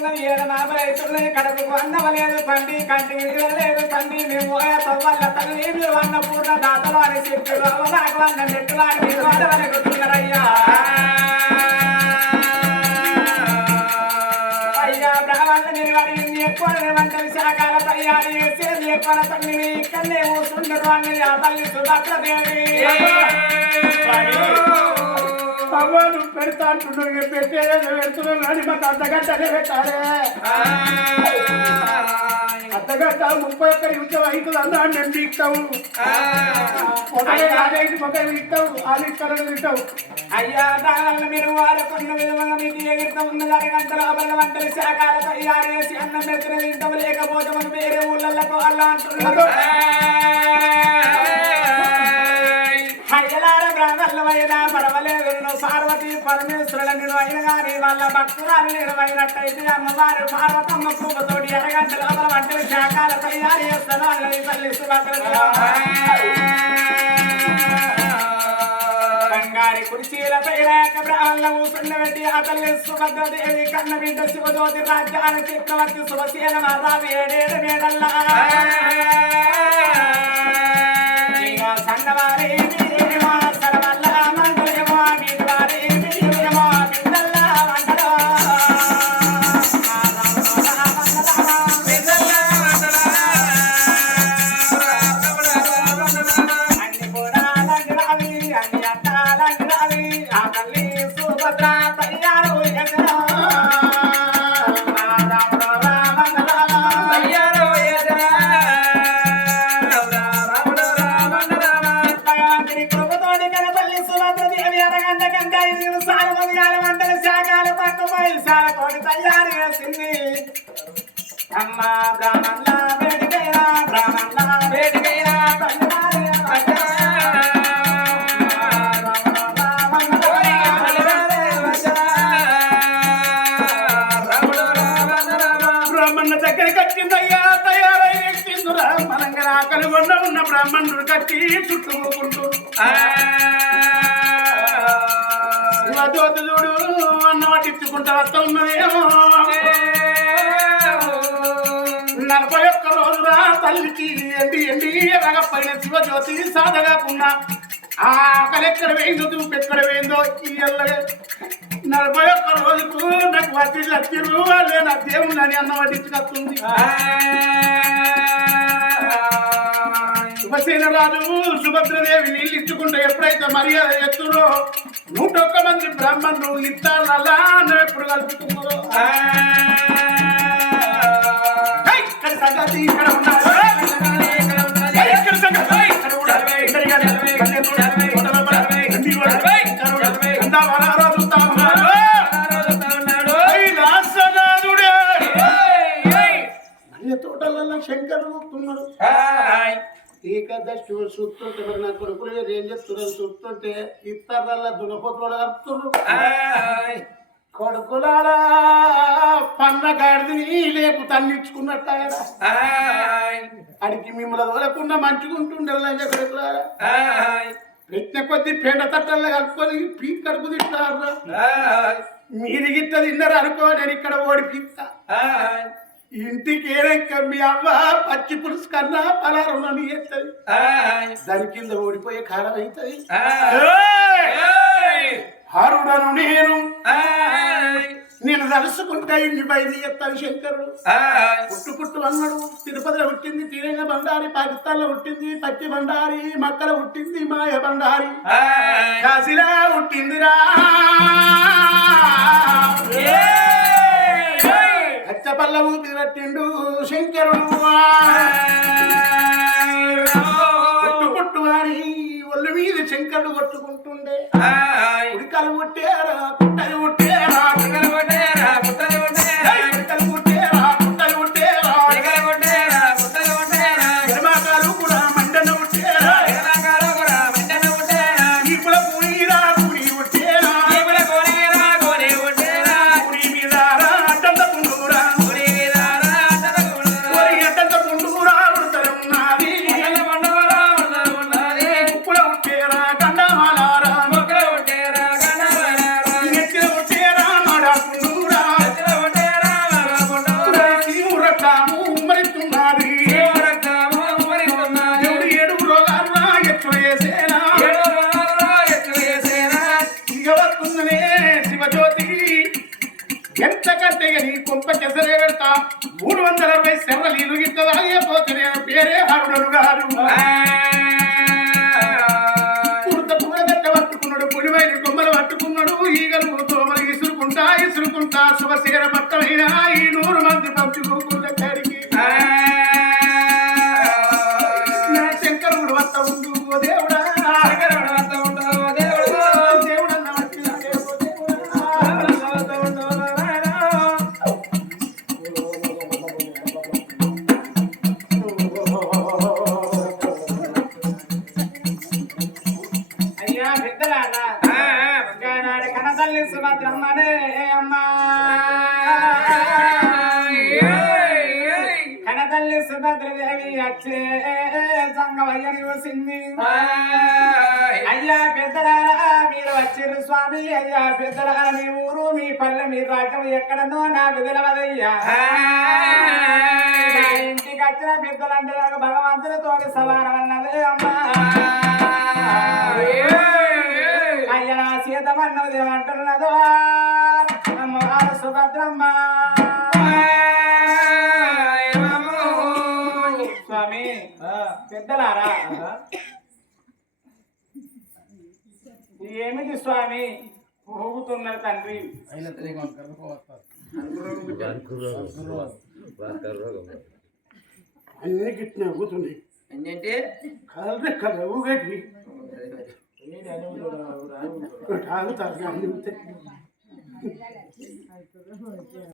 ఏడు నలభై ఐదున్నది కంటికి లేదు మేము వల్ల తల్లి మీరు అన్న పూర్ణ దాతలు అని చెప్పారు నాకు అన్న అని మీరు గుర్తున్నారయ్యా అయ్యా బ్రాహ్మణులు నేను అడిగింది ఎక్కువ వంటలు శాఖల తయారు చేసేది ఎక్కువ తల్లిని ఇక్కడనే కూర్చుంటారు ఆ తల్లి సుభద్రదేవి అవ్వను పెడతా అంటున్నావు పెట్టేది పెడుతున్నావు అని మాకు అర్ధగంటనే పెట్టాలి. అర్ధగంట ముప్పై ఒక్క నిమిషం అవుతుంది అన్నా నేను ఇస్తావు. ఇస్తారని తింటావు. అయ్యా దానివల్ల మీరు వాడుకున్న విధంగా మీకు ఎగిరిత ఉన్న అరగంట లోపల వంటలు శాఖల తయారు చేసి అన్నం పెట్టిన తింటాం లేకపోతే మనం వేరే ఊళ్ళకు అలా అంటున్నారు. నడవలేదు పర్వాలేదు పార్వతి పరమేశ్వరుల నేను అయిన కానీ వాళ్ళ భక్తురాలు నిర్వహినట్టయితే అమ్మవారు పార్వతమ్మ కృపతోటి అరగంట అవల వంటలు శాఖాల తయారు చేస్తాను అన్నది తల్లి బంగారి కుర్చీలపై రేఖ బ్రాహ్మణ కూర్చుండబెట్టి ఆ తల్లి సుభద్రదేవి కన్న బిడ్డ శివజ్యోతి రాజ్యాల చక్రవర్తి శుభశీల మాతావి ఏడేడు మేడల్లా. శాలతోటి తయారు చేసింది. అమ్మ బ్రాహ్మణ వేడికైనా బ్రాహ్మణ వేడికైనా బ్రాహ్మణ దగ్గరికి వచ్చిందయ్యా తయారై ఎక్కిందురా. మనంగా ఆకలి కొండ ఉన్న బ్రాహ్మణుడు కట్టి చుట్టుముకుంటూ. చూడు వస్తా ఉన్నదేమో నలభై ఒక్క రోజురా తల్లికి ఎండి ఎండి రగపైన శివజ్యోతి సాధగాకుండా ఆకలెక్కడ ఎక్కడ వేయిందో చూపు ఎక్కడ వేయిందో నలభై ఒక్క రోజుకు నాకు వచ్చి లక్షలు వాళ్ళే నా దేవుళ్ళు అని అన్న పట్టించుకొస్తుంది శుభసేన రాజు సుభద్రదేవి నీళ్ళు ఇచ్చుకుంటే ఎప్పుడైతే మర్యాద ఎత్తుడో నూట ఒక్క మంది బ్రాహ్మణులు అని ఎప్పుడు కలుపుతున్నారు ఇక్కడ సంగతి ఇక్కడ ఉన్నారు ఇక్కడ సంగతి తోటలలో కూర్చున్నాడు ఏకాదశి చూస్తుంటే మరి నా కొడుకులు గారు ఏం చెప్తున్నారు చూస్తుంటే ఇతరుల దునపోతులు కలుపుతున్నారు కొడుకులారా పన్న గాడిదని లేపు తన్నిచ్చుకున్నట్ట అడిగి మిమ్మల్ని వదలకుండా మంచుకుంటుండే కొడుకులారా పెట్టిన కొద్ది పేడ తట్టల్లో కలుపుకొని పీక్ కడుపు తింటారు మీరు గిట్ట తిన్నారు అనుకో నేను ఇక్కడ ఓడిపిస్తా ఇంటికి ఏడెక్క మీ అవ్వ పచ్చి పులుసు కన్నా పలారం నన్ను చేస్తుంది. దాని కింద ఓడిపోయే కాలం అవుతుంది. హరుడను నేను. నేను తలుసుకుంటే ఇన్ని బయలు చెప్తాను శంకరుడు. పుట్టు పుట్టు అన్నాడు. తిరుపతిలో పుట్టింది తీరైన బండారి పాకిస్తాన్లో పుట్టింది పచ్చి బండారి మక్కల పుట్టింది మాయ బండారి. కాశీలా పుట్టిందిరా. కచ్చపల్ల ఊపి పట్టిండు శంకరుడు పుట్టు పుట్టు అని ఒళ్ళు మీద శంకరుడు కొట్టుకుంటుండే. ఉడికలు పుట్టారా వరదాము ఉమ్మరిస్తున్నది. దేవుడు ఏడు రోగాలున్నా శివజ్యోతి. ఎంతకంటే నీ కొంప కెసరే పెడతా? మూడు వందల అరవై సెర్రలు ఇలుగిత్తదా పోతే నేను పేరే హరుడను గారు. పట్టుకున్నాడు పొడివైన కొమ్మలు పట్టుకున్నాడు ఈగలు తోమలు ఇసురుకుంటా ఇసురుకుంటా శుభశీర నాడు కనతల్లి సుభద్రమ్మనే అమ్మా. కనతల్లి సుభద్రదేవి వచ్చే సంగమయ్యని చూసింది అయ్యా పెద్దలారా మీరు వచ్చిర్రు స్వామి. అయ్యా పెద్దలారా మీ ఊరు మీ పల్లె మీ రాజ్యం ఎక్కడనో నాకు తెలియదయ్యా ఇంటికి వచ్చిన పెద్దలంటే నాకు భగవంతునితో సమానం అన్నదే అమ్మా. సీతమన్నది ఏమంటున్నదో అమ్మవారు సుభద్రమ్మ. స్వామి పెద్దలారా? ఏమిటి స్వామి? ఊగుతున్నారు తండ్రి. అన్ని గిట్టిన ఊగుతుంది ఏంటంటే కలరే కల ఊగటి ಆಗುತ್ತಾರೆ